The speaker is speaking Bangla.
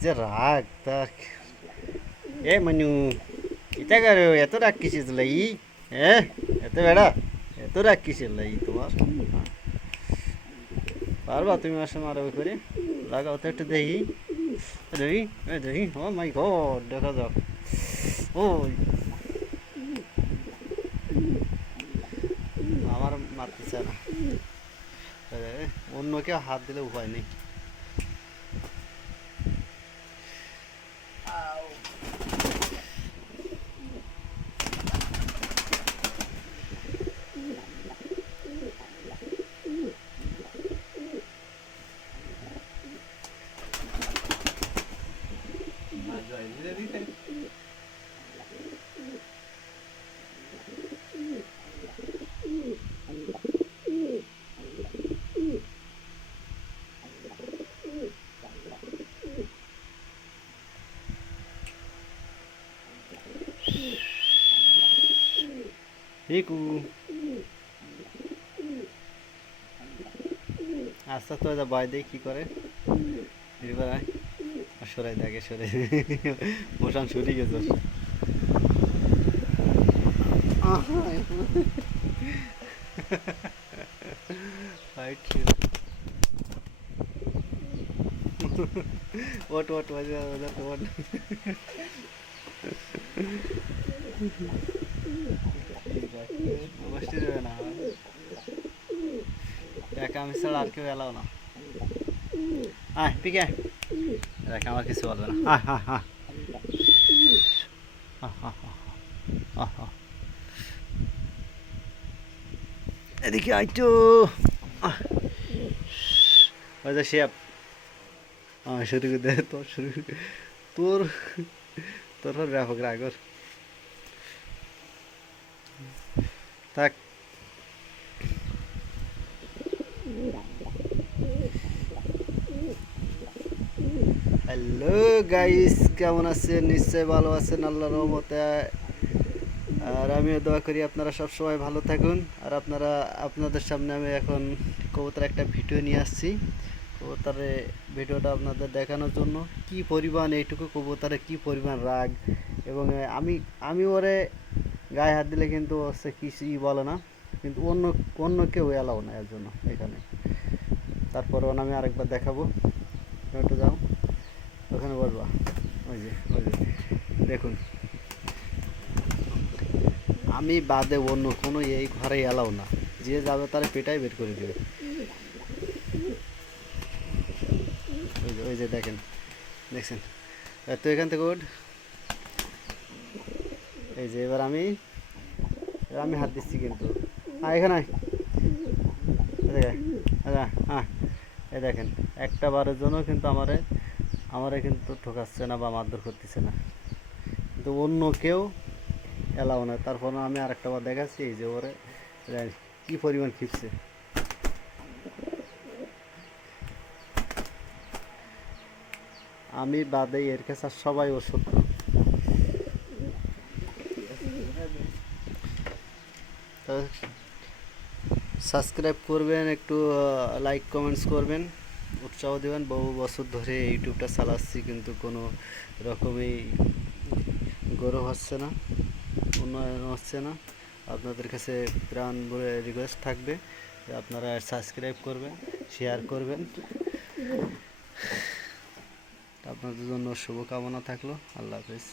যে রাগ তা এ মানু এটা করে এত রাগ কিসের লাই হ্যাঁ এত বেড়া এত রাগ কিসের লাই তোমার পারবা তুমি আসে মারামারি করে লাগাও তো একটু দেখি দেখি দেখি ও মাই গড দেখা যাক ও আমার মারতে চায় না অন্য কেউ হাত দিলে উপায় নেই Rico. আস্তে আস্তে ওই ভয় দিয়ে কী করে এবার সরাই দেখে সরে মোশান সরে গেছে ওট ওট ওট অবশ্যই যাবে না একা আমি ছাড়া আর কেউ এলাও না আয় পিকে দেখ আমার কিছু বলবে না এদিকে আইটো ওই যে শেপ শুরু করে দে তোর শুরু তোর তোর ব্যাপক রাগর থাক হ্যালো গাইস কেমন আছেন নিশ্চয়ই ভালো আছেন আল্লাহর রহমতে আর আমিও দোয়া করি আপনারা সব সময় ভালো থাকুন আর আপনাদের সামনে আমি এখন কবুতর একটা ভিডিও নিয়ে আসছি কবুতরের ভিডিওটা আপনাদের দেখানোর জন্য কি পরিমাণ এইটুকু কবুতরের কি পরিমাণ রাগ এবং আমি ওরে গায়ে হাত দিলে কিন্তু হচ্ছে কিছুই বলে না কিন্তু অন্য কেউ এলাও না এর জন্য এখানে তারপর আমি আরেকবার দেখাবো একটু যাও ওখানে বলবা ওই যে দেখুন আমি বাদে অন্য কোনো এই ঘরে এলাও না যে যাবে তার পেটাই বের করে দেবে ওই যে দেখছেন তো এখান থেকে ওঠ এই যে এবার আমি হাত দিচ্ছি কিন্তু এখানে হ্যাঁ এই দেখেন একটা বারের জন্য কিন্তু আমারে কিন্তু ঠকাচ্ছে না বা মারধর করতেছে না কিন্তু অন্য কেউ এলাও না তারপর আমি আরেকটা বার দেখাচ্ছি এই যে ওরে কি পরিমাণ খিপছে আমি বাদে এর কাছে সবাই ওর শত্রু সাবস্ক্রাইব করবেন একটু লাইক কমেন্টস করবেন উৎসাহ দেবেন বহু বছর ধরে ইউটিউবটা চালাচ্ছি কিন্তু কোনো রকমই গৌরব হচ্ছে না উন্নয়ন হচ্ছে না আপনাদের কাছে প্রাণ ভরে রিকোয়েস্ট থাকবে আপনারা সাবস্ক্রাইব করবেন শেয়ার করবেন আপনাদের জন্য শুভকামনা থাকলো আল্লাহ হাফেজ